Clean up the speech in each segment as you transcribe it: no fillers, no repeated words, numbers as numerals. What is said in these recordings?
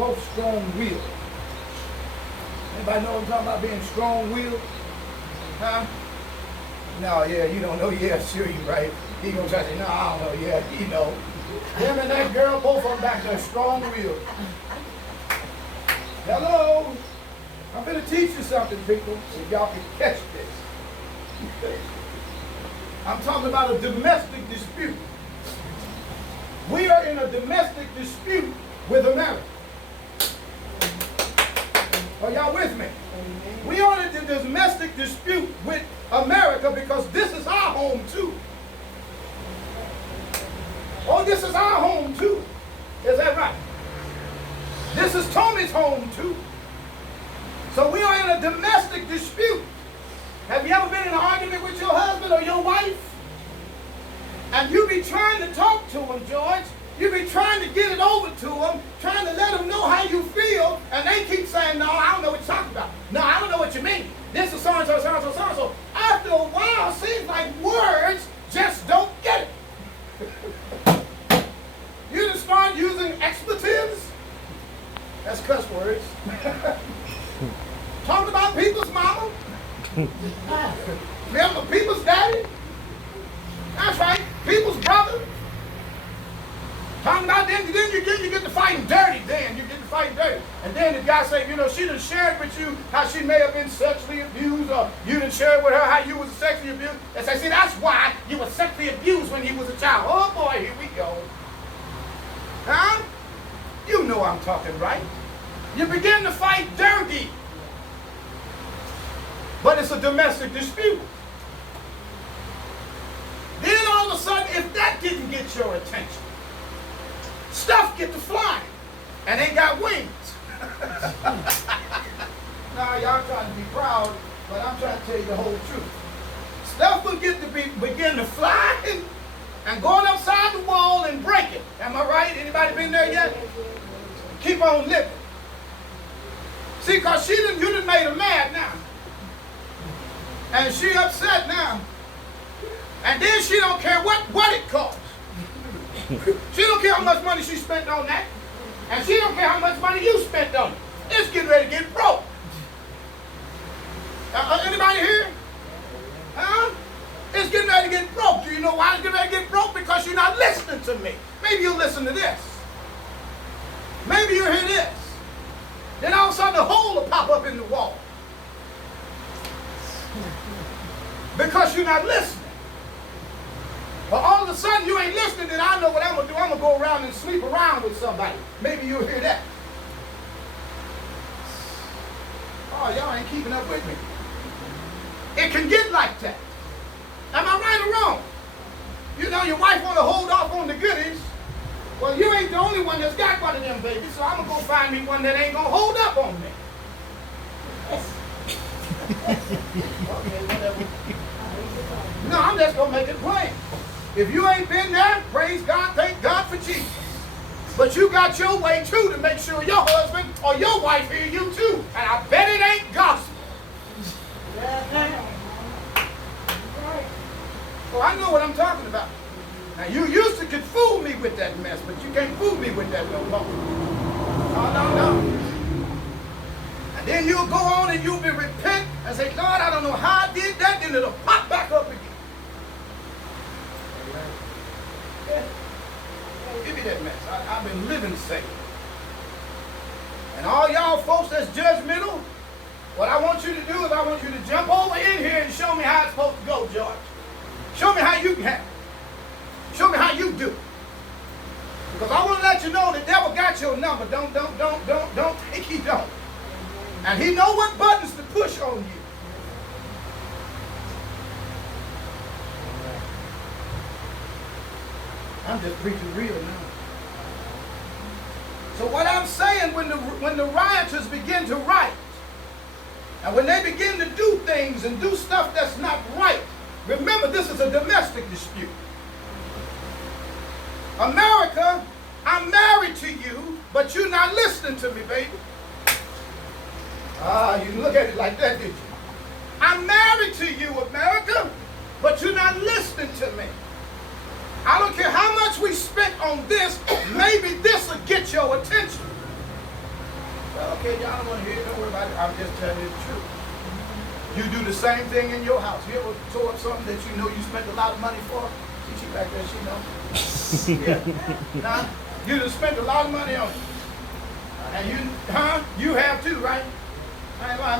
both strong-willed. Anybody know what I'm talking about, being strong-willed? Huh? No, yeah, you don't know. Yeah, sure you right. He gonna try to say, no, I don't know. Yeah, he know. Him and that girl, both of them back there, strong-willed. Hello? I'm going to teach you something, people, so y'all can catch this. I'm talking about a domestic dispute. We are in a domestic dispute with America. Are y'all with me? We are in a domestic dispute with America because this is our home too. Oh, this is our home too. Is that right? This is Tony's home too. So we are in a domestic dispute. Have you ever been in an argument with your husband or your wife? And you be trying to talk to him, George. You be trying to get it over to them, trying to let them know how you feel, and they keep saying, no, I don't know what you're talking about. No, I don't know what you mean. This is so-and-so, so-and-so, so-and-so. After a while, it seems like words just don't get it. You just start using expletives. That's cuss words. Talking about people's mama. Remember, people's daddy. That's right. People's brother. Talking about then you get to fighting dirty then. You get to fighting dirty. And then the guy say, you know, she done shared with you how she may have been sexually abused, or you done shared with her how you was sexually abused. And say, see, that's why you were sexually abused when you was a child. Oh boy, here we go. Huh? You know I'm talking right. You begin to fight dirty. But it's a domestic dispute. Then all of a sudden, if that didn't get your attention, stuff get to flying, and they got wings. Now y'all trying to be proud, but I'm trying to tell you the whole truth. Stuff will begin to fly and going upside the wall and break it. Am I right? Anybody been there yet? Keep on living. See, because you done made her mad now. And she upset now. And then she don't care what it costs. She don't care how much money she spent on that. And she don't care how much money you spent on it. It's getting ready to get broke. Anybody here? Huh? It's getting ready to get broke. Do you know why it's getting ready to get broke? Because you're not listening to me. Maybe you'll listen to this. Maybe you'll hear this. Then all of a sudden a hole will pop up in the wall. Because you're not listening. But all of a sudden you ain't listening, then I know what I'm going to do. I'm going to go around and sleep around with somebody. Maybe you'll hear that. Oh, y'all ain't keeping up with me. It can get like that. Am I right or wrong? You know, your wife want to hold off on the goodies. Well, you ain't the only one that's got one of them, baby, so I'm going to go find me one that ain't going to hold up on me. Okay, whatever. No, I'm just going to make it plain. If you ain't been there, praise God, thank God for Jesus. But you got your way too to make sure your husband or your wife hear you too. And I bet it ain't gospel. So I know what I'm talking about. Now you used to could fool me with that mess, but you can't fool me with that no more. No. And then you'll go on and you'll be repent and say, Lord, I don't know how I did that. Then it'll pop back up again. Yeah. Give me that mess. I've been living safe. And all y'all folks that's judgmental, what I want you to do is I want you to jump over in here and show me how it's supposed to go, George. Show me how you can have it. Show me how you do it. Because I want to let you know the devil got your number. Don't think he don't. And he know what buttons to push on you. I'm just preaching real now. So what I'm saying, when the rioters begin to riot, and when they begin to do things and do stuff that's not right, remember this is a domestic dispute. America, I'm married to you, but you're not listening to me, baby. You look at it like that, did you? I'm married to you, America, but you're not listening to me. I don't care how much we spent on this, maybe this will get your attention. Okay, y'all don't want to hear it. Don't worry about it. I'm just telling you the truth. You do the same thing in your house. You ever tore up something that you know you spent a lot of money for? See, she back there, she know. Yeah. Huh? You just spent a lot of money on it. And you have too, right?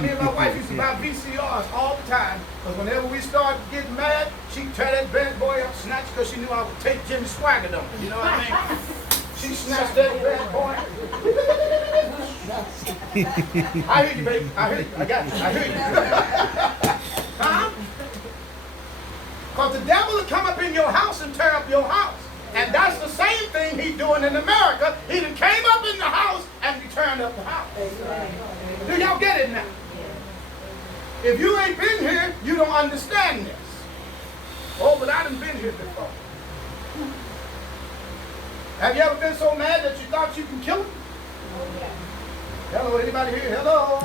Me and my wife used to buy VCRs all the time. Because whenever we started getting mad, she'd tear that bad boy up, snatch, because she knew I would take Jimmy Swaggart on it. You know what I mean? She snatched that bad boy. I hear you, baby. I hear you. I got you. I hear you. Huh? Because the devil will come up in your house and tear up your house. And that's the same thing he's doing in America. He done came up in the house and he turned up the house. Do y'all get it now? If you ain't been here, you don't understand this. Oh, but I done been here before. Have you ever been so mad that you thought you can kill him? Hello, anybody here? Hello?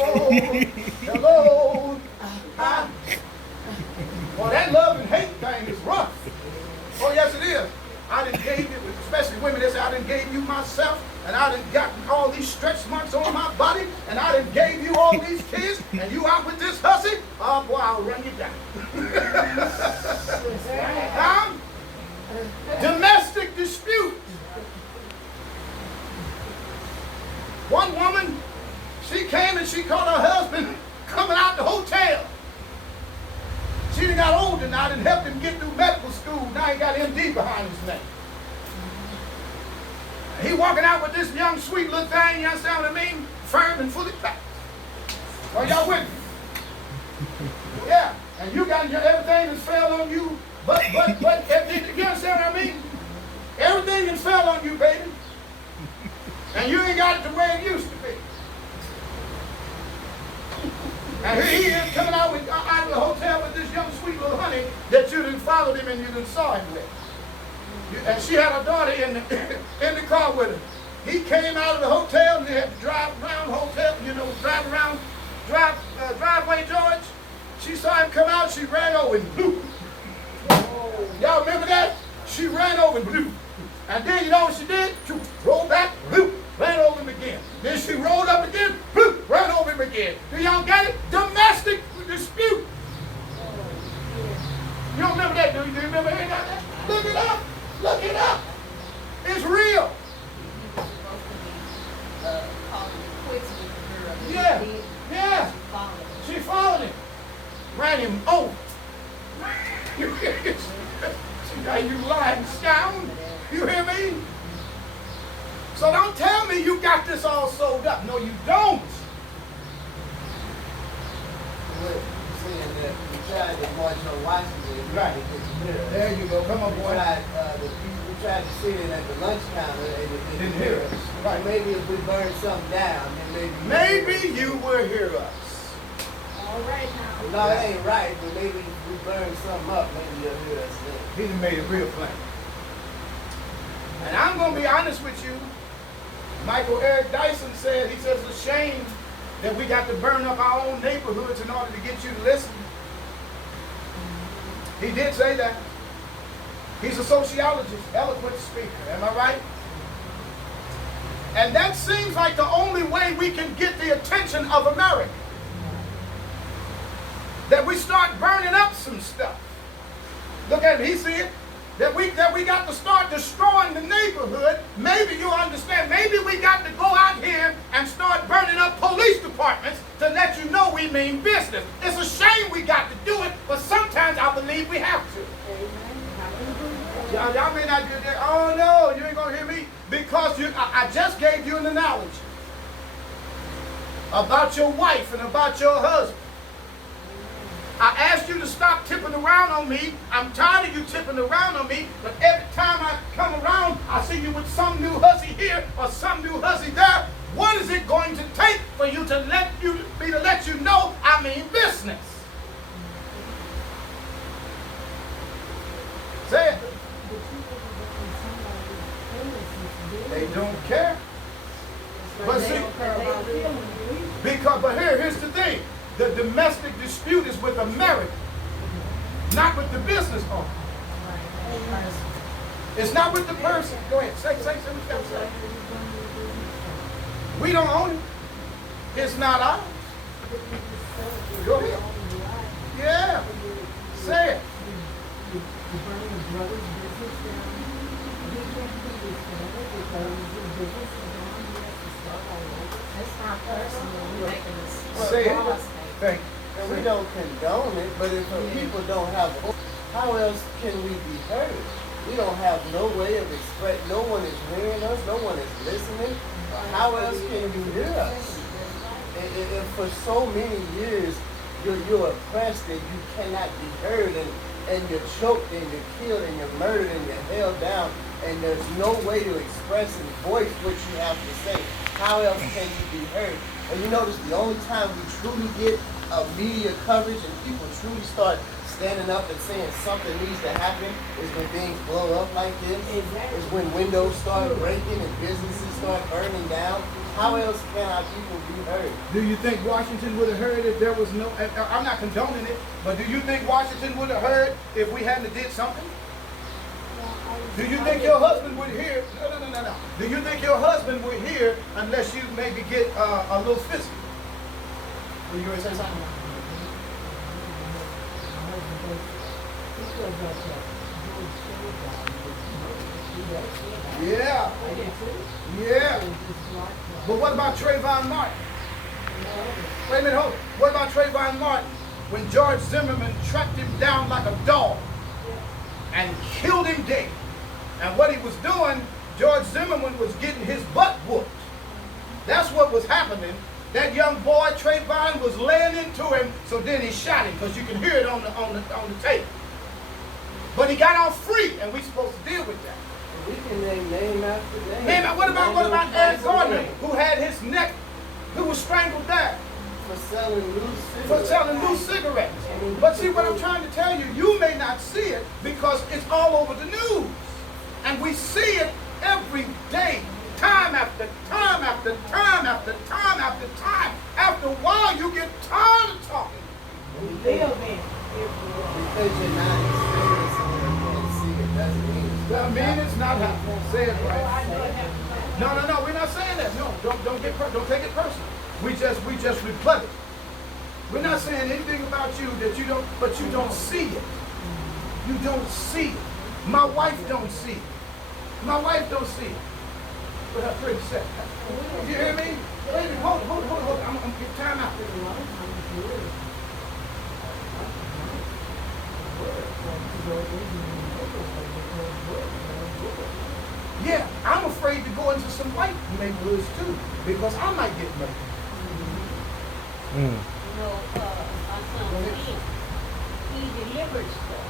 Hello? Huh? Well, that love and hate thing is rough. Oh, yes, it is. I done gave you, especially women, they say, I done gave you myself, and I done gotten all these stretch marks on my body, and I done gave you all these kids, and you out with this hussy? Oh, boy, I'll run you down. Domestic dispute. One woman, she came and she caught her husband coming out the hotel. She done got older now and helped him get through medical school. Now he got MD behind his name. He walking out with this young sweet little thing, you understand what I mean? Firm and fully packed. Are y'all with me? Yeah. And you got everything that fell on you, but you understand what I mean? Everything that fell on you, baby. And you ain't got it the way it used to be. And here he is coming out of the hotel with this young sweet little honey that you done followed him and you done saw him with. And she had a daughter in the car with her. He came out of the hotel and they had to drive around the hotel, drive around driveway George. She saw him come out, she ran over and blew. Y'all remember that? She ran over and blew. And then you know what she did? She rolled back, blew, ran over him again. Then she rolled up again, blew, ran over him again. Do y'all get it? Domestic dispute. You don't remember that, do you? Do you remember hearing that? Look it up. Look it up. It's real. Yeah. She followed him. Ran him over. You lying scoundrel. You hear me? So don't tell me you got this all sold up. No, you don't. Saying that we tried to march on Washington. Right. There you go. Come on, boy. We tried to sit in at the lunch counter and it Didn't hear us. Right. Maybe if we burned something down, then maybe you will hear us. All right now. No, it ain't right, but maybe if we burn something up, maybe you'll hear us then. He done made it real plain. And I'm going to be honest with you. Michael Eric Dyson said, he says it's a shame that we got to burn up our own neighborhoods in order to get you to listen. He did say that. He's a sociologist, eloquent speaker. Am I right? And that seems like the only way we can get the attention of America. That we start burning up some stuff. Look at him, he see it. That we got to start destroying the neighborhood. Maybe you understand. Maybe we got to go out here and start burning up police departments to let you know we mean business. It's a shame we got to do it, but sometimes I believe we have to. Y'all may not do that. Oh no, you ain't gonna hear me because I just gave you an analogy about your wife and about your husband. I asked you to stop tipping around on me. I'm tired of you tipping around on me, but every time I come around, I see you with some new hussy here or some new hussy there. What is it going to take for you to let you know I mean business? Say it. They don't care. But see, but here's the thing. The domestic dispute is with America, not with the business owner. It's not with the person. Go ahead, say what you got to say. We don't own it. It's not ours. Go ahead. Yeah. Say it. You burn your brother's business down. He can't do this forever because his business is gone. He has to start all over. It's not personal. We're making this. Say it. Thank you. And we don't condone it, but if people don't have hope, how else can we be heard? We don't have no way of express. No one is hearing us. No one is listening. How else can you hear us? And for so many years, you're oppressed and you cannot be heard, and you're choked and you're killed and you're murdered and you're held down, and there's no way to express and voice what you have to say. How else can you be heard? And you notice the only time we truly get media coverage and people truly start standing up and saying something needs to happen is when things blow up like this. Exactly. Is when windows start breaking and businesses start burning down. How else can our people be heard? Do you think Washington would have heard if there was no, I'm not condoning it, but do you think Washington would have heard if we hadn't did something? Do you think your husband would hear? No. Do you think your husband would hear unless you maybe get a little physical? Were you going to say something? Yeah. Yeah. But what about Trayvon Martin? Wait a minute, hold it. What about Trayvon Martin? When George Zimmerman tracked him down like a dog and killed him dead. And what he was doing, George Zimmerman was getting his butt whooped. That's what was happening. That young boy, Trayvon, was laying into him, so then he shot him, because you can hear it on the tape. But he got off free, and we're supposed to deal with that. We can name after name. What about Ed Gardner, who had his neck, who was strangled there? For selling loose cigarettes. For selling loose cigarettes. But see, what I'm trying to tell you, you may not see it because it's all over the news. And we see it every day, time after time after time after time after time. After a while, you get tired of talking. Because you're not experiencing it and can't see it, doesn't mean it's I mean, it's not happening. Say it right. No, we're not saying that. No, don't take it personal. We just rebut it. We're not saying anything about you that you don't, but you don't see it. You don't see it. My wife don't see it. My wife don't see it. With her pretty set. You hear me? Wait a minute, hold. I'm gonna get time out. Yeah, I'm afraid to go into some white neighborhoods too, because I might get murdered. You know, my son King, he delivers stuff.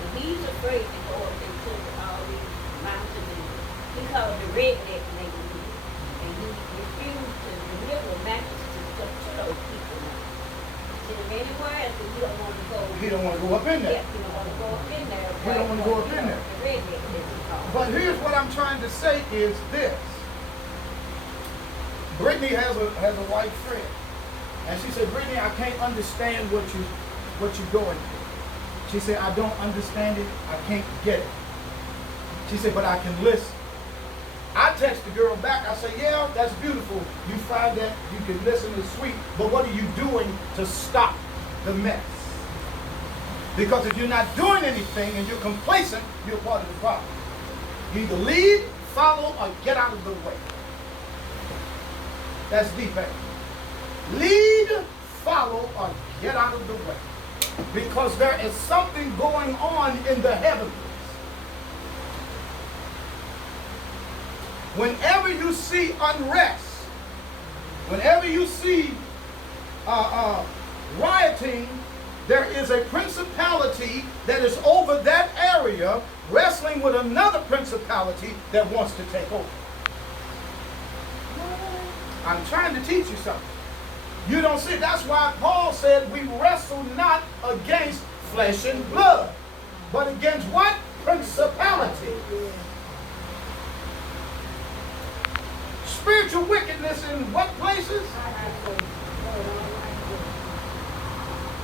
And he's afraid to go up into all these mountains and he called the redneck neighborhood. And he refused to deliver mattresses and stuff to those people now. Send him anywhere else, but he don't want to go. He don't want to go up in there. Yeah, he don't want to go up in there. He don't want to go up in there. The redneck neighborhood. But here's what I'm trying to say is this. Brittany has a white friend. And she said, Brittany, I can't understand what you're going through. She said, I don't understand it. I can't get it. She said, but I can listen. I text the girl back. I say, yeah, that's beautiful. You find that you can listen, it's sweet. But what are you doing to stop the mess? Because if you're not doing anything and you're complacent, you're part of the problem. You either lead, follow, or get out of the way. That's deep, eh? Lead, follow, or get out of the way. Because there is something going on in the heavens. Whenever you see unrest, whenever you see rioting, there is a principality that is over that area wrestling with another principality that wants to take over. I'm trying to teach you something. You don't see. That's why Paul said we wrestle not against flesh and blood, but against what? Principality. Spiritual wickedness in what places?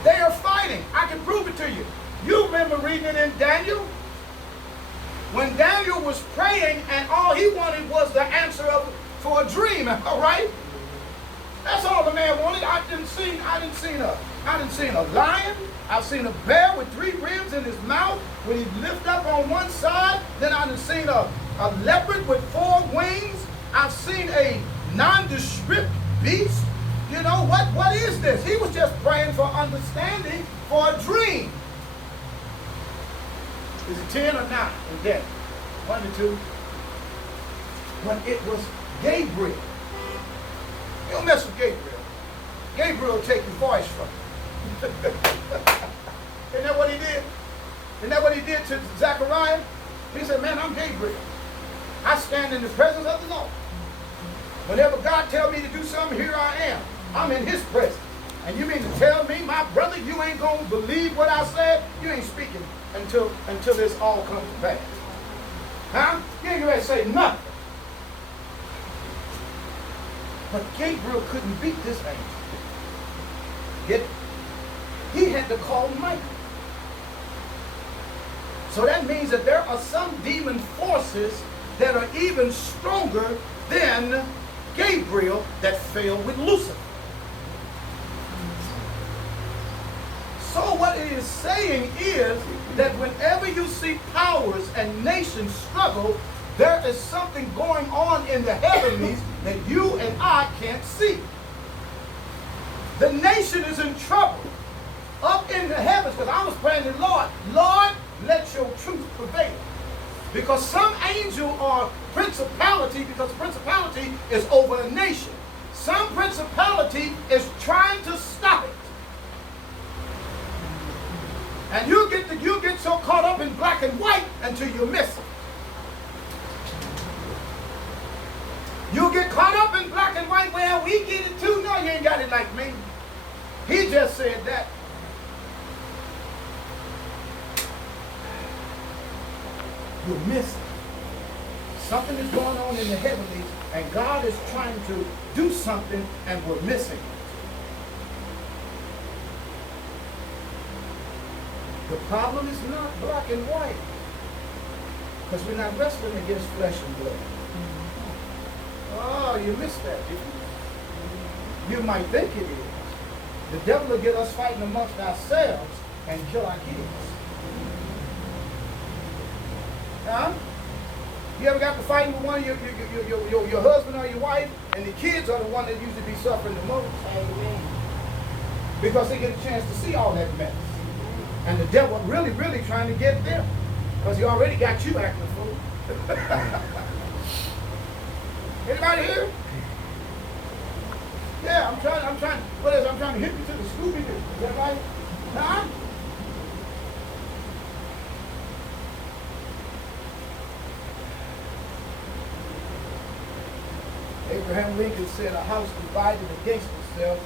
They are fighting. I can prove it to you. You remember reading it in Daniel? When Daniel was praying and all he wanted was the answer for a dream, all right? That's all the man wanted. I didn't see a lion. I've seen a bear with 3 ribs in his mouth when he lift up on one side. Then I've seen a leopard with 4 wings. I've seen a nondescript beast. You know, what is this? He was just praying for understanding for a dream. Is it 10 or 9? And then 1 to 2. When it was Gabriel. You don't mess with Gabriel. Gabriel will take your voice from you. Isn't that what he did? Isn't that what he did to Zechariah? He said, man, I'm Gabriel. I stand in the presence of the Lord. Whenever God tells me to do something, here I am. I'm in his presence. And you mean to tell me, my brother, you ain't going to believe what I said? You ain't speaking until this all comes to pass. Huh? You ain't going to say nothing. But Gabriel couldn't beat this angel. Get it? He had to call Michael. So that means that there are some demon forces that are even stronger than Gabriel that fell with Lucifer. So what it is saying is that whenever you see powers and nations struggle, there is something going on in the heavenlies that you and I can't see. The nation is in trouble up in the heavens, because I was praying to the Lord, Lord, let your truth prevail. Because some angel or principality, because principality is over a nation, some principality is trying to stop it. And you get so caught up in black and white until you miss it. You get caught up in black and white. Well, we get it too. No, you ain't got it like me. He just said that. You're missing. Something is going on in the heavenlies, and God is trying to do something, and we're missing it. The problem is not black and white, because we're not wrestling against flesh and blood. Oh, you missed that, didn't you? You might think it is. The devil will get us fighting amongst ourselves and kill our kids. Huh? You ever got to fighting with one of your husband or your wife, and the kids are the one that usually be suffering the most? Amen. Because they get a chance to see all that mess. And the devil really, really trying to get them. Because he already got you acting a fool. Anybody here? Yeah, I'm trying to hit you to the Scooby-Doo. Is that right? Huh? Abraham Lincoln said, a house divided against itself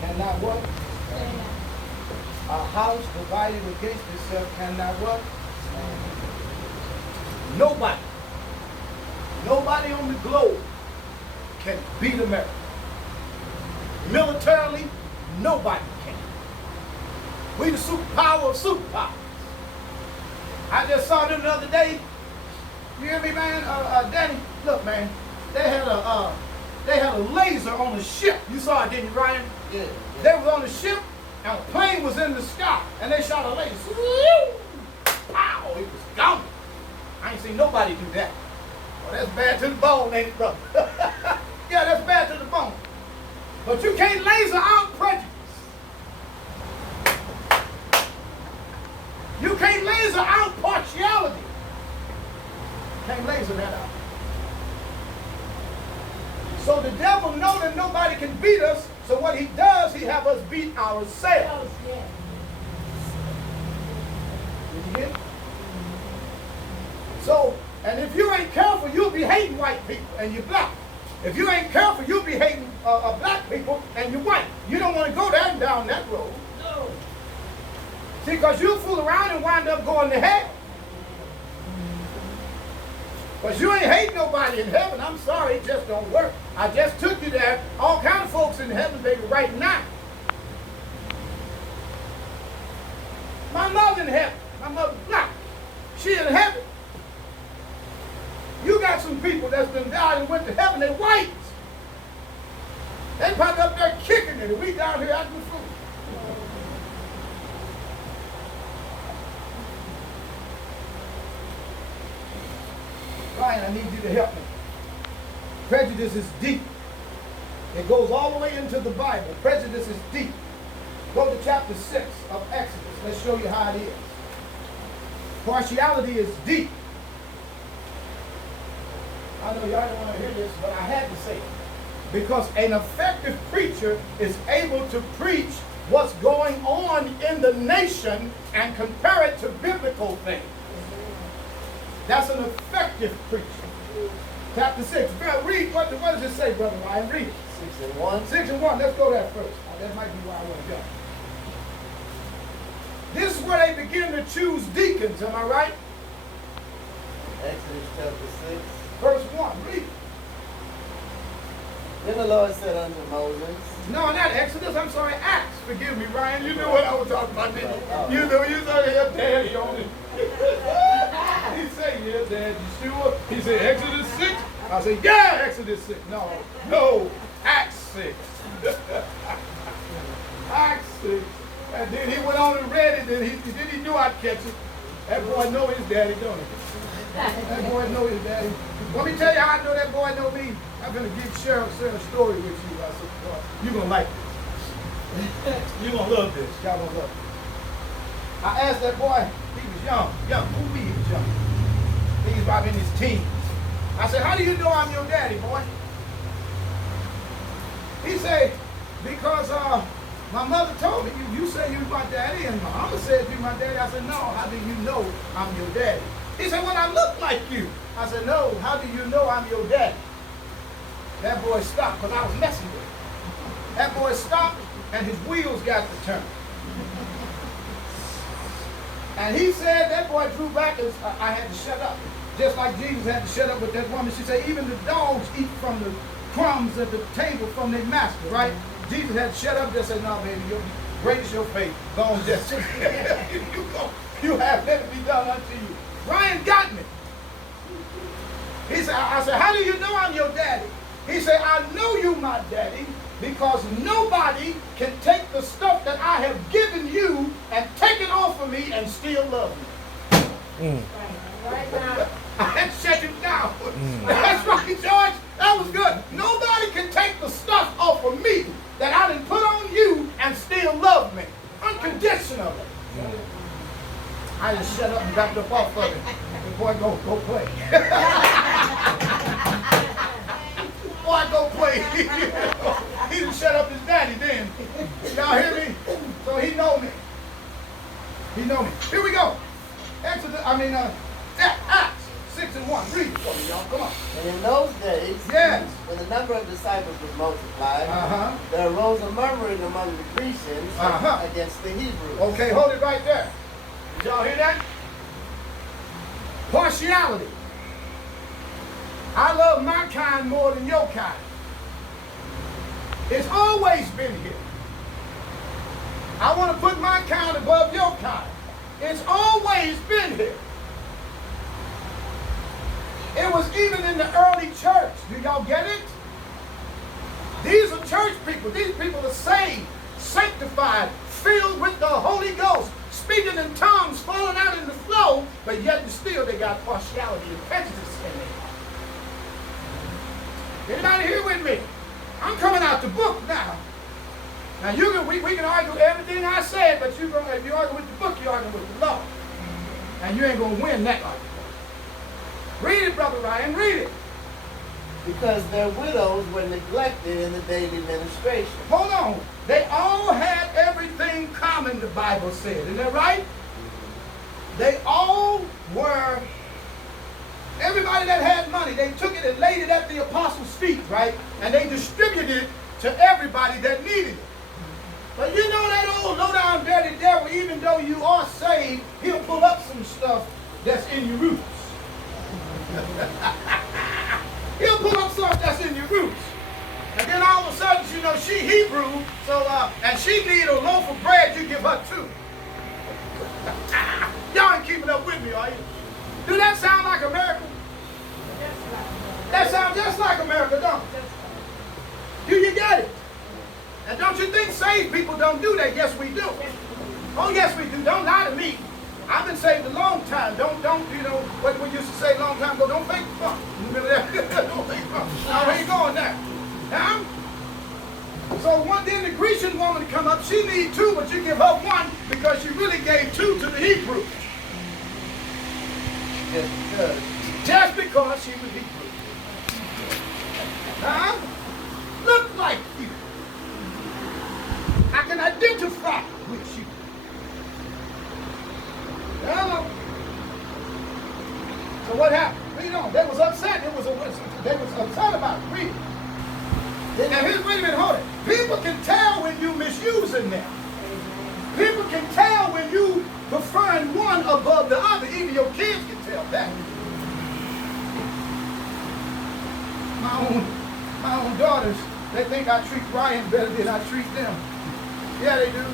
cannot what? A house divided against itself cannot what? Nobody on the globe can beat America. Militarily, nobody can. We the superpower of superpowers. I just saw them the other day. You hear me, man? Danny, look, man. They had a laser on the ship. You saw it, didn't you, Ryan? Yeah. They was on the ship, and a plane was in the sky, and they shot a laser. Pow! It was gone. I ain't seen nobody do that. Oh, that's bad to the bone, ain't it, brother? Yeah, that's bad to the bone. But you can't laser out prejudice. You can't laser out partiality. You can't laser that out. So the devil knows that nobody can beat us, so what he does, he have us beat ourselves. Did you get it? So, and if you ain't careful, you'll be hating white people and you're black. If you ain't careful, you'll be hating black people and you're white. You don't want to go down that road. No. See, because you'll fool around and wind up going to hell. But you ain't hating nobody in heaven. I'm sorry, it just don't work. I just took you there. All kind of folks in heaven, baby, right now. My mother in heaven. My mother's black. She in heaven. You got some people that's been died and went to heaven, they're white. They probably up there kicking it, and we down here acting the fool. Ryan, I need you to help me. Prejudice is deep. It goes all the way into the Bible. Prejudice is deep. Go to chapter 6 of Exodus. Let's show you how it is. Partiality is deep. I know y'all don't want to hear this, but I had to say it. Because an effective preacher is able to preach what's going on in the nation and compare it to biblical things. That's an effective preacher. Chapter 6. Read. What does it say, Brother Ryan? Read it. 6 and 1. 6 and 1. Let's go there first. That might be where I want to go. This is where they begin to choose deacons. Am I right? Exodus chapter 6. Verse 1. Read it. Then the Lord said unto Moses. No, not Exodus. I'm sorry, Acts. Forgive me, Ryan. You knew what I was talking about, didn't you? You know, you saw your daddy on it. He said, yeah, Dad, you sure? He said, Exodus 6? I said, yeah, Exodus 6. No, Acts 6. Acts 6. And then he went on and read it, and he knew I'd catch it. That boy know his daddy, don't he? That boy know his daddy. Let me tell you how I know that boy know me. I'm going to give Cheryl a story with you. I said, boy, you're going to like this. You're going to love this. Y'all going to love it. I asked that boy, he was young. He was young. He was probably in his teens. I said, how do you know I'm your daddy, boy? He said, because my mother told me, you say you're my daddy, and my mama said you're my daddy. I said, no, how do you know I'm your daddy? He said, well, I look like you. I said, no, how do you know I'm your daddy? That boy stopped, because I was messing with him. That boy stopped, and his wheels got to turn. And he said, that boy drew back, and I had to shut up. Just like Jesus had to shut up with that woman. She said, even the dogs eat from the crumbs at the table from their master, right? Jesus had to shut up and say, no, baby, great is your faith. Go on, just you have let it be done unto you. Ryan got me. He said, I said, how do you know I'm your daddy? He said, I know you my daddy because nobody can take the stuff that I have given you and take it off of me and still love me. Right now. I had to shut him down. That's right, George. That was good. Nobody can take the stuff off of me that I done put on you and still love me. Unconditionally. I just shut up and backed up off of it. The boy, go play. Boy, go play. He done shut up his daddy then. Y'all hear me? So he know me. He know me. Here we go. Acts 6 and 1. Read it for me, y'all. Come on. And in those days, yes, when the number of disciples was multiplied, there arose a murmuring among the Grecians against the Hebrews. Okay, hold it right there. Did y'all hear that? Partiality. I love my kind more than your kind. It's always been here. I want to put my kind above your kind. It's always been here. It was even in the early church. Do y'all get it? These are church people. These people are saved, sanctified, filled with the Holy Ghost, speaking in tongues, falling out in the flow, but yet and still they got partiality and prejudice in them. Anybody here with me? I'm coming out the book now. Now we can argue everything I said, but if you argue with the book, you argue with the law. And you ain't going to win that argument. Read it, Brother Ryan, read it. Because their widows were neglected in the daily ministration. Hold on. They all had everything common, the Bible said. Isn't that right? They all were, everybody that had money, they took it and laid it at the apostles' feet, right? And they distributed it to everybody that needed it. But you know that old low-down dirty devil, even though you are saved, he'll pull up some stuff that's in your roots. He'll pull up stuff that's in your roots. And then all of a sudden, you know, she Hebrew, so, and she need a loaf of bread, you give her two. Y'all ain't keeping up with me, are you? Do that sound like America? That sounds just like America, don't it? Do you get it? saved people don't do that. Yes, we do. Oh, yes, we do. Don't lie to me. I've been saved a long time. Don't, you know, what we used to say a long time ago, don't fake the funk. You remember that? Don't fake the funk. Now, where you going now? Now, so one day the Grecian woman to come up, she need two, but you give her one because she really gave two to the Hebrew. Just because she was Hebrew. Now, look like you. I can identify with you. Hello. So what happened? You know, they was upset. They was upset about it. Read. Now here's, wait a minute, hold it. People can tell when you misusing them. People can tell when you preferring one above the other. Even your kids can tell that. My own daughters, they think I treat Ryan better than I treat them. Yeah, they do.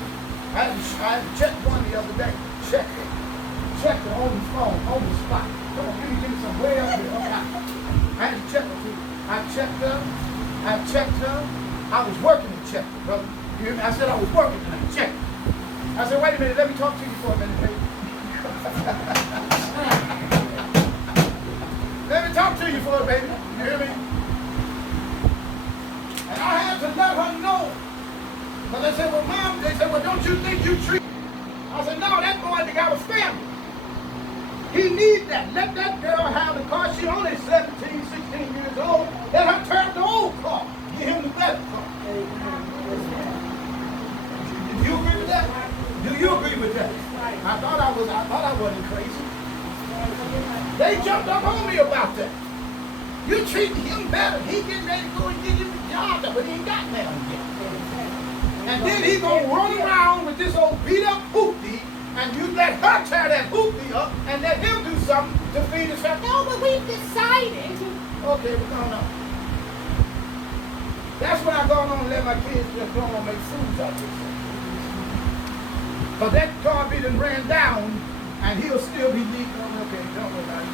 I had to check one the other day. Check her on the phone, on the spot. Come on, give me some way up here. Okay. I had to check her too. I checked her. I was working to check her, brother. You hear me? I said I was working and I checked her. I said, wait a minute, let me talk to you for a minute, baby. Let me talk to you for a baby. You hear me? And I had to let her know. But they said, well, Mom, they said, well, don't you think you treat? I said, no, that boy, they got a family. He needs that. Let that girl have the car. She only 17, 16 years old. Let her turn the old car. Give him the better car. Do you agree with that? Do you agree with that? I thought I wasn't crazy. They jumped up on me about that. You treating him better. He getting ready to go and get him a job, but he ain't got nothing yet. And then he gonna run around with this old beat up hoopty, and you let her tear that hoopty up and let him do something to feed his family. No, but we've decided. Okay, we're going on. That's when I go on and let my kids just go on and make foods out of themselves. But that car be done ran down, and he'll still be leaking. Okay, don't worry about it.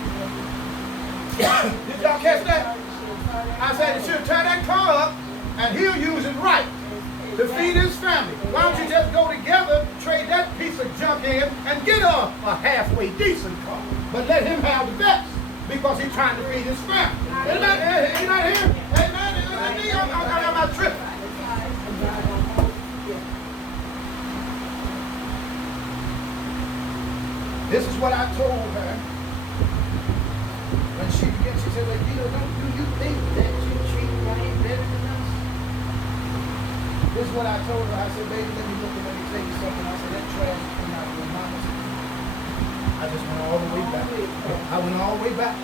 Did y'all catch that? I said, she'll tear that car up, and he'll use it right to feed his family. Why don't you just go together, trade that piece of junk in, and get a halfway decent car? But let him have the best, because he's trying to feed his family. Ain't not here? I'm not tripping. This is what I told her. When she began, she said, well, do you think that you treat Ryan better than us? This is what I told her. I said, baby, let me tell you something. I said, that trash came out of your mama's. I just went all the way back. I went all the way back.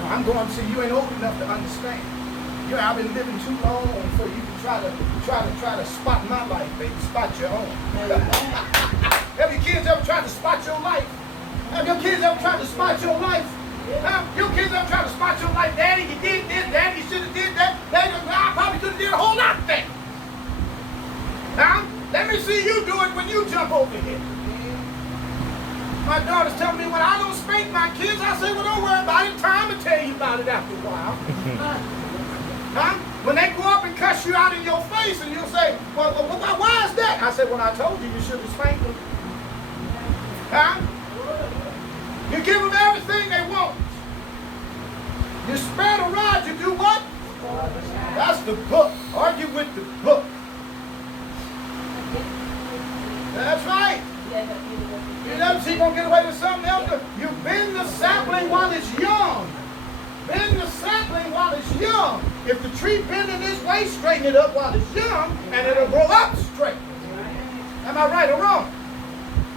No, I'm going to see you ain't old enough to understand. You know, I've been living too long for you to try to spot my life, baby. Spot your own. Have your kids ever tried to spot your life? Have your kids ever tried to spot your life? Your kids ever tried to spot your life? Daddy, you did this. Daddy, you should have did that. Daddy, I probably could have did a whole lot of things. Now, let me see you do it when you jump over here. My daughter's telling me, when I don't spank my kids, I say, well, don't worry about it. Time to tell you about it after a while. When they go up and cuss you out in your face and you'll say, well, why is that? I said, when I told you, you should have spanked them. You give them everything they want. You spare the rod, you do what? That's the book. Argue with the book. That's right. You know, she's going to get away with something else. You bend the sapling while it's young. Bend the sapling while it's young. If the tree bending this way, straighten it up while it's young, and it'll grow up straight. Am I right or wrong?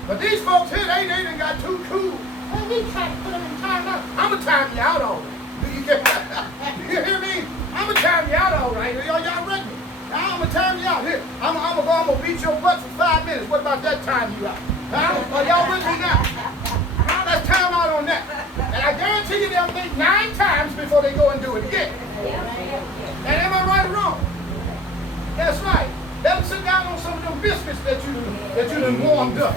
But these folks here, they done got too cool. Well, we try to put them in time out. I'm going to time you out all right. Do you get that? You hear me? I'm going to time you out all right. Y'all ready? Now I'm going to time you out. Here, I'm going to beat your butt for 5 minutes. What about that time you out? Are y'all with me now? Now let's time out on that. And I guarantee you they'll think 9 times before they go and do it again. And am I right or wrong? That's right. They'll sit down on some of them biscuits that you done warmed up.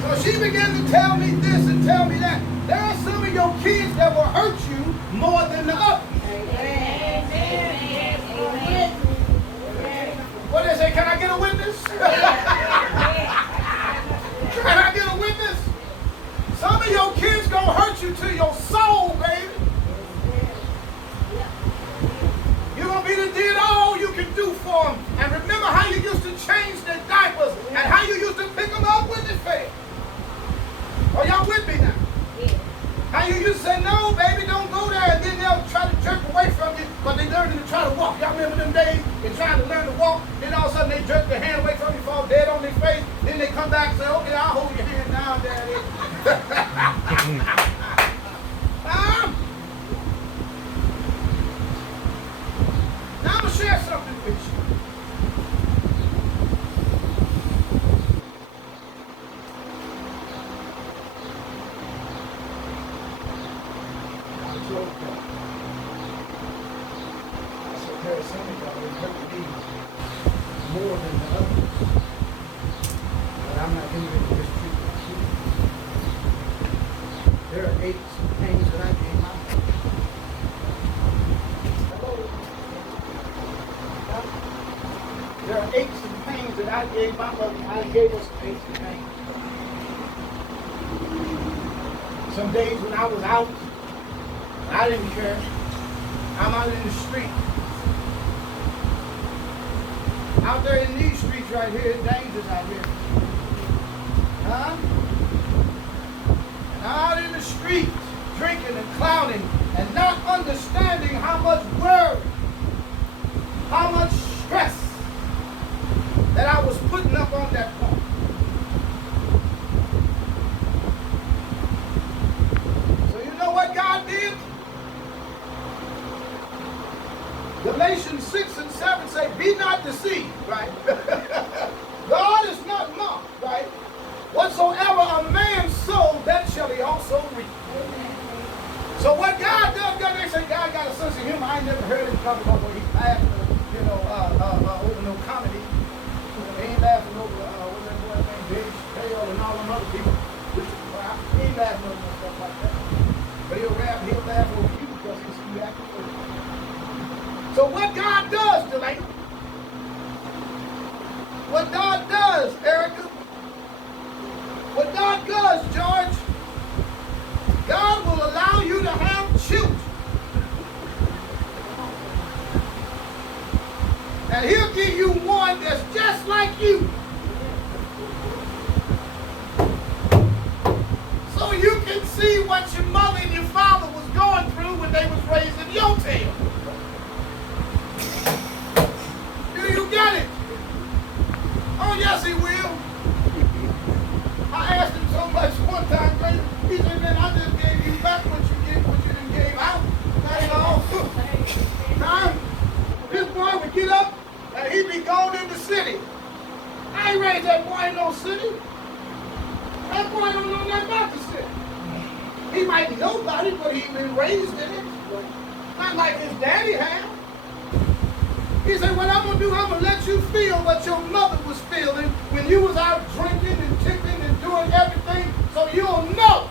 So she began to tell me this and tell me that. There are some of your kids that will hurt you more than the others. Can I get a witness? Some of your kids gonna hurt you to your soul, baby. You're gonna be the did all you can do for them. And remember how you used to change their diapers and how you used to pick them up when they fell. Are y'all with me now? How you used to say, no, baby, don't go there. And then they'll try to jerk away from you, but they learning to try to walk. Y'all remember them days? They're trying to learn to walk. Then all of a sudden they jerk their hand away from you, fall dead on their face. Then they come back and say, okay, I'll hold your hand now, Daddy. Now I'm going to share something with you. There are some of y'all that hurt me more than the others. But I'm not getting ready to mistreat my kids. There are aches and pains that I gave my mother. Hello? There are aches and pains that I gave my mother. I gave us aches and pains. Some days when I was out, I didn't care. I'm out in the street. Out there in these streets right here, it's dangerous out here. Huh? And out in the streets, drinking and clowning and not understanding how much worry, how much stress that I was putting up on that point. So you know what God did? Galatians 6 and 7 say, be not deceived, right? God is not mocked, right? Whatsoever a man sow, that shall he also reap. So what God does, they say God got a sense of humor. I ain't never heard him talk about when he laughed, over no comedy. He ain't laughing over, what's that boy's name, Big Tail and all them other people. He ain't laughing over no stuff like that. But he'll laugh over you because he's you acting over. So what God does, Delaney, what God does, Erica, what God does, George, God will allow you to have children. And he'll give you one that's just like you. So you can see what your mother and your father was going through when they was raising your tail. You get it? Oh, yes, he will. I asked him so much one time, he said, man, I just gave you back what you didn't give out. That's all. This boy would get up and he'd be gone in the city. I ain't raised that boy in no city. That boy don't know nothing about the city. He might know about it, but he been raised in it. Not like his daddy had. He said, what I'm going to do, I'm going to let you feel what your mother was feeling when you was out drinking and tipping and doing everything, so you'll know.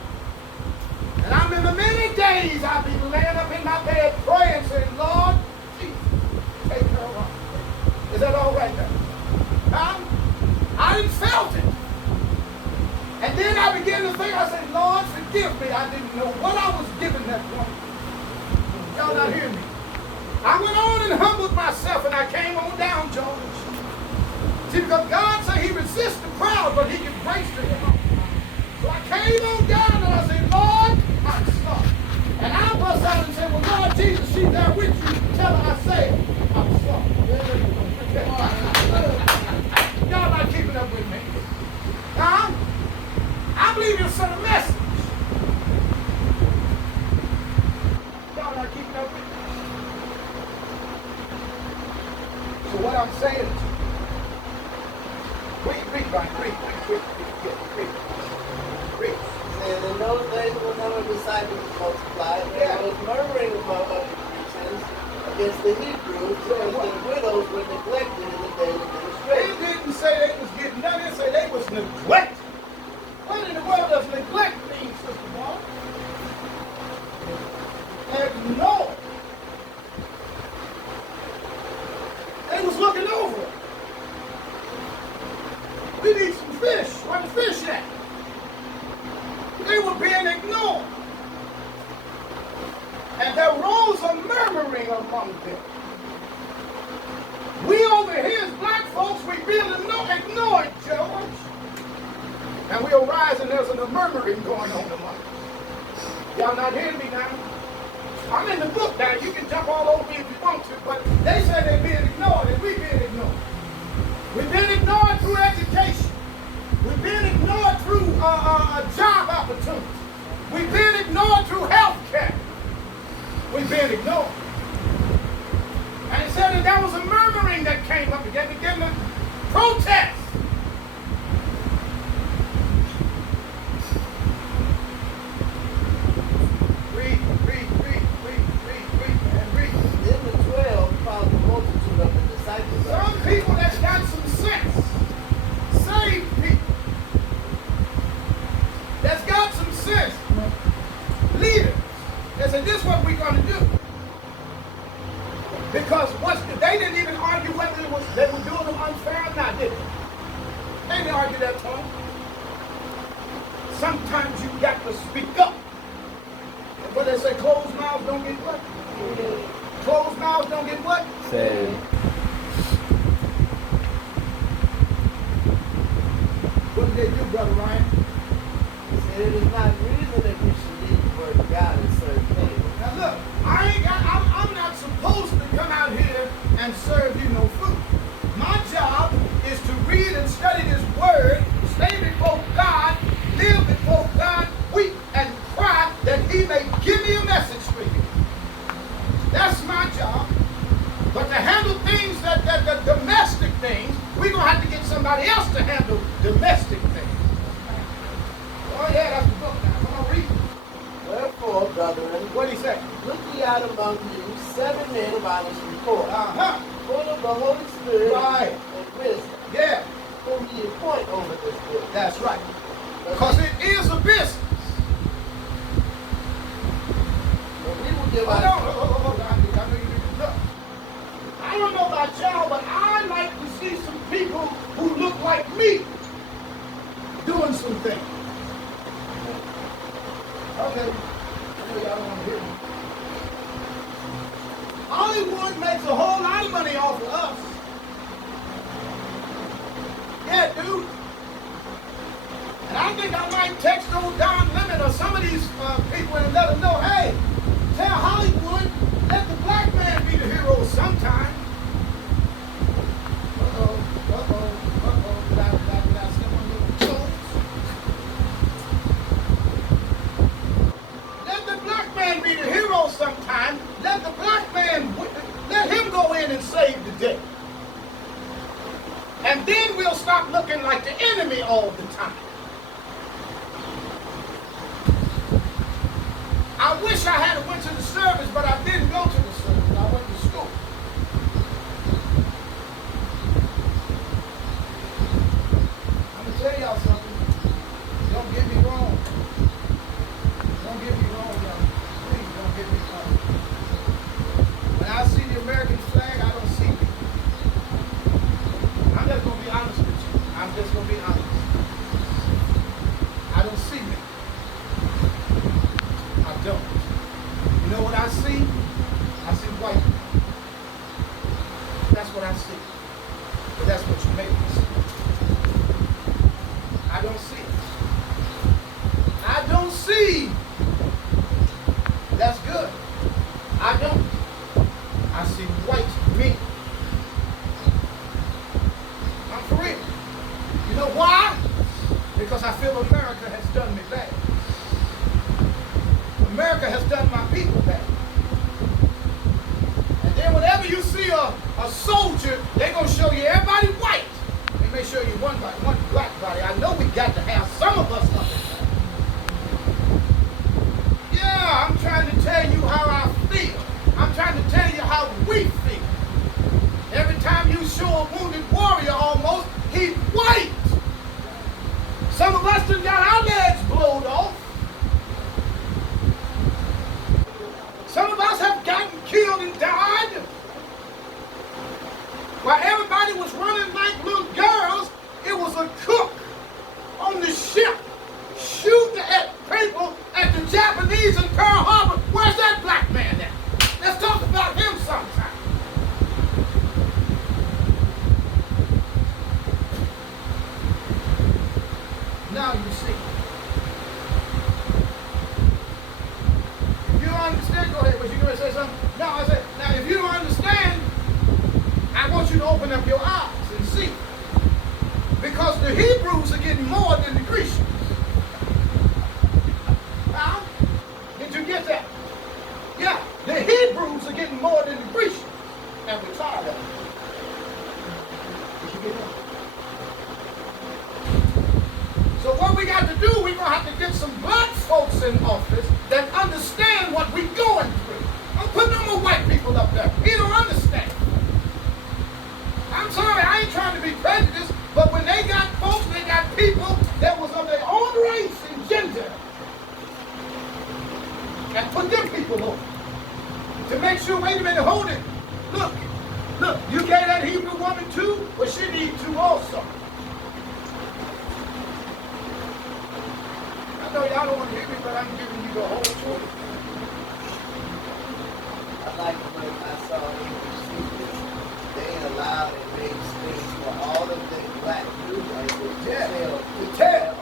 And I remember many days I'd be laying up in my bed praying, saying, Lord, Jesus, take care of her. Is that all right now? I didn't felt it. And then I began to think, I said, Lord, forgive me. I didn't know what I was giving that woman. Y'all not hearing me? I went on and humbled myself, and I came on down, George. See, because God said he resists the proud, but he gives grace to him. So I came on down, and I said, Lord, I'm sorry. And I bust out and said, well, Lord Jesus, she's there with you. Tell her I say, I'm sorry. Y'all not keeping up with me. Huh? I believe you sent a message. Y'all not keeping up with me. So what I'm saying, read, Ronnie, read. And in those days when our disciples multiplied, there was murmuring among other Christians against the Hebrews because the widows were neglected in the daily ministration. They didn't say they was getting done, they say they was neglected. What in the world does neglect mean, Sister Paul? Ignore. They was looking over it. among them. We over here as black folks, we being ignored, George. And we'll rise and there's a murmuring going on among us. Y'all not hearing me now? I'm in the book now. You can jump all over me if you want to, but they say they're being ignored and we're being ignored. We've been ignored through education. We've been ignored through job opportunities. We've been ignored through health care. We've been ignored. And it said that there was a murmuring that came up again, began to protest. Read, and read. Then the 12 found the multitude of the disciples. Some people that's got some sense, saved people, that's got some sense, leaders, they said, this is what we're going to do. Because they didn't even argue whether they were doing them unfair or not, did they? They didn't argue that point. Sometimes you got to speak up. And what they say, closed mouths don't get what? Closed mouths don't get what? Saved. What did they do, Brother Ryan? He said it is not reason that we should leave the word of God and serve people. Now look, I'm not supposed to come out here and serve you no food. My job is to read and study this word, stay before God, live before God, weep and cry that he may give me a message for you. That's my job. But to handle things the domestic things, we're going to have to get somebody else to handle domestic things. Oh yeah, that's the book now. Come on, read it. Wherefore, brethren, What did he say? look ye out among you 7 men of honest report, Uh-huh. full of the Holy Spirit Right. and wisdom, Yeah, whom ye appoint over this book. that's right. Because it is a business. But we will give Hold out. on, hold on. I know you didn't look. I don't know about y'all, but I like to see some people who look like me doing some things. Okay. I know y'all don't want to hear me. Hollywood makes a whole lot of money off of us. Yeah, dude. And I think I might text old Don Lemon or some of these people and let them know, hey, tell Hollywood, let the black man be the hero sometime. Did I step on your toes? Let the black man be the hero sometime. Let the black man, let him go in and save the day. And then we'll stop looking like the enemy all the time. I wish I had went to the service, but I didn't go to the service. I went to school. I'm gonna tell y'all something. Don't get me wrong. Don't get me wrong, y'all. Please don't get me wrong. When I see the American flag, I don't see me. I'm just gonna be honest with you. I'm just gonna be honest. I don't see me. I don't. You know what I see? I see white. That's what I see. But that's what you make me see. I don't see it. I don't see. That's good. I don't. I see white men. I'm for real. You know why? Because I feel America has done me bad. America has done my people bad. And then whenever you see a soldier, they're going to show you everybody white. They may show you one black body. I know we got to have some of us up in there. Yeah, I'm trying to tell you how I feel. I'm trying to tell you how we feel. Every time you show a wounded warrior almost, he's white. Some of us done got our legs blowed off. Some of us have gotten killed and died. While everybody was running like little girls, it was a cook on the ship shooting at people at the Japanese in Pearl Harbor. Where's that black man at? Let's talk about him sometime. Was you going to say something? No, I said, now if you don't understand, I want you to open up your eyes and see. Because the Hebrews are getting more than the Grecians. Huh? Did you get that? Yeah, the Hebrews are getting more than the Grecians. And we're tired of it. Did you get that? So what we got to do, we're going to have to get some black folks in office that understand what we're going through. I'm putting no more white people up there. He don't understand. I'm sorry, I ain't trying to be prejudiced, but when they got folks, they got people that was of their own race and gender, and put them people on to make sure, wait a minute, hold it. Look, you gave that Hebrew woman two, well, she needs two also. I know y'all don't want to hear me, but I'm giving you the whole truth. I like when I saw him receive this. They allowed and made space for all of the black newcomers to tell their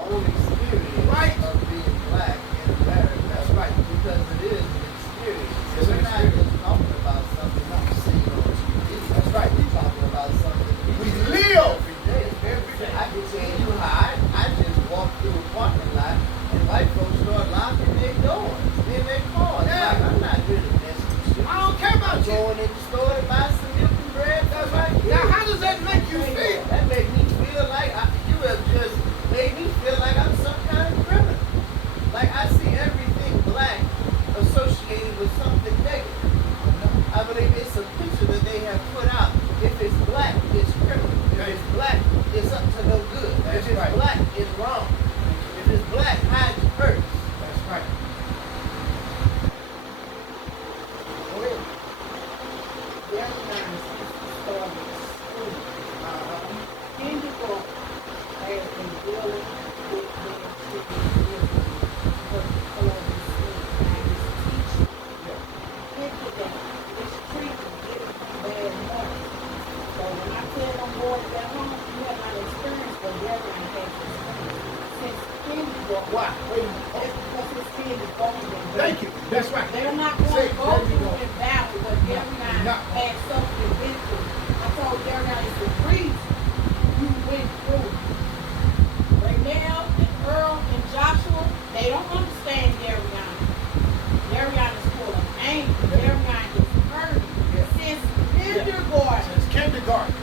own experience of being black in America. That's right. Because it is an experience. It's We're an not just talking about something we see on TV. That's right. We're talking about something We live every day. every day. I can tell you how I just walked through a parking lot and white folks start locking their doors in their cars. Yeah. Like, I'm not here to mess with shit. I don't care about I'm you. going in the store to buy some milk and bread. That's right. Now, how does that make you feel? That made me feel like you have just made me feel like I'm some kind of criminal. Like I see everything black associated with something negative. I believe it's a picture that they have put out. If it's black, it's criminal. If it's black, it's up to no good. That's If it's right. black, it's wrong. If it's black, hide your purse. That's right. Indigo has been dealing with their citizenship for this and is teaching people that mistreatment is bad enough. So when I tell them boys at home, you have not experienced what Deborah has experienced. Since Indigo, Why? it's because his kid is older than them. Thank you. That's right. They're not going Say, to go there you through go. in battle what Deborah No. had suffered and been through. I told Deborah it's the reason you went through. Raynell and Earl and Joshua, they don't understand Darian. Darian is full of anger. Darian is hurting. Since kindergarten, Since kindergarten.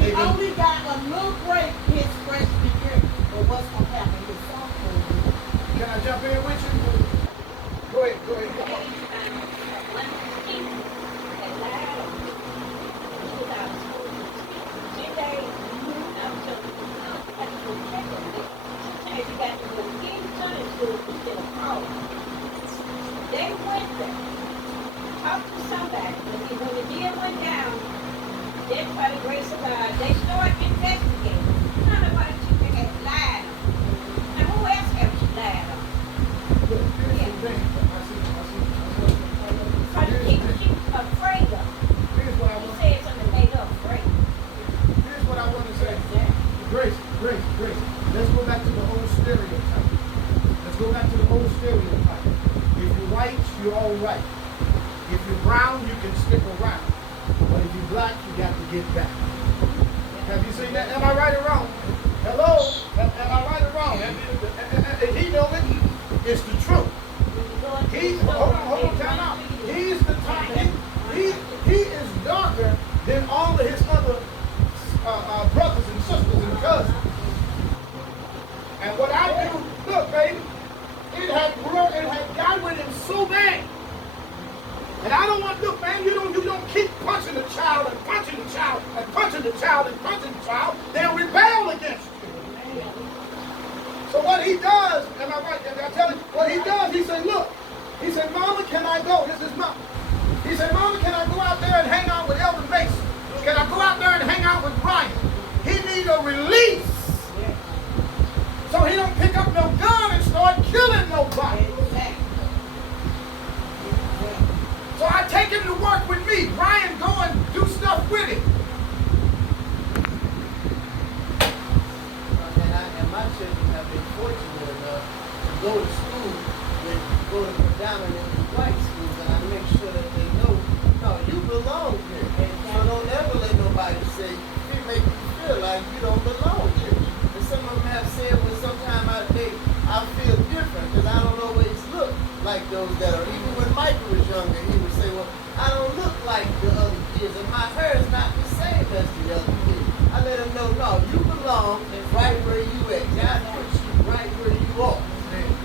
he only got a little break his freshman year. But what's going to happen his sophomore year? Can I jump in with you? Go ahead. Go ahead. They went there, talked to somebody, when the deal went down, then by the grace of God, they started investigating. None of what you had lied on. Now who else have you lied on? Look, here's the thing. I see. So you keep afraid of. Here's what I He want. said something made her afraid. Here's what I want to say. Grace. Let's go back to the old stereotype. If you're white, you're all right. If you're brown, you can stick around. But if you're black, you got to get back. Have you seen that? Am I right or wrong? Hello? Am I right or wrong? He know it. It's the truth. Hold on, time out. He's the top. He is darker than all of his other brothers and sisters and cousins. And what I do, look, baby, it had got with him so bad. And I don't want, look, man, you don't keep punching the child and punching the child and punching the child and punching the child. They'll rebel against you. So what he does, am I right? Did I tell you? What he does, he said, look, he said, Mama, can I go? This is Mama. He said, Mama, can I go out there and hang out with Elder Mason? Can I go out there and hang out with Ryan? He need a release. So he don't pick up no gun and start killing nobody. So I take him to work with me. Ryan, go and do stuff with him. And my children have been fortunate enough to go to school go to predominantly white schools, and I make sure that are, even when Michael was younger, he would say, well, I don't look like the other kids, and my hair is not the same as the other kids. I let him know, no, you belong right where you at. God put you right where you are.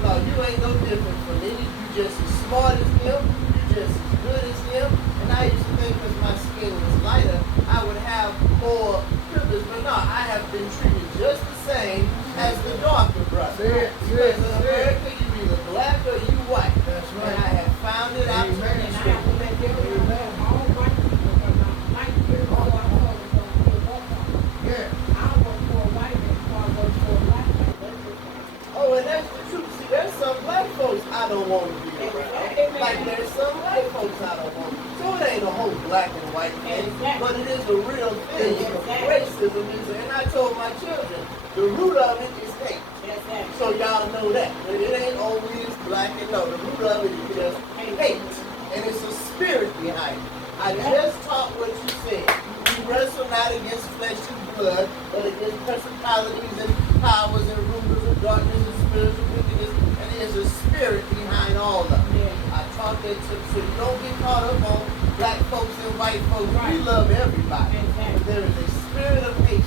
No, you ain't no different from me. You just as smart as him. You just as good as him. And I used to think because my skin was lighter, I would have more privilege. But no, I have been treated just the same as the darker brother. Because in America, you either black or you white. That's right. And I have found it out to be And I true. have to let everyone know all white people because I'm white people before I was going to give up on. Yeah. I work for a white man before I work for a black man. That's just Oh, and that's the truth. See, there's some black folks I don't want to be around. Like there's some white folks I don't want. So it ain't a whole black and white thing, but it is a real thing. Racism is, and I told my children, the root of it is hate. So y'all know that. But it ain't always black and no. The root of it is just hate. And it's a spirit behind it. I just taught what you said. We wrestle not against flesh and blood, but against principalities and powers and rulers of darkness and spiritual wickedness. And there's a spirit behind all of it. I taught that so you don't get caught up on black folks and white folks. We love everybody. But there is a spirit of hate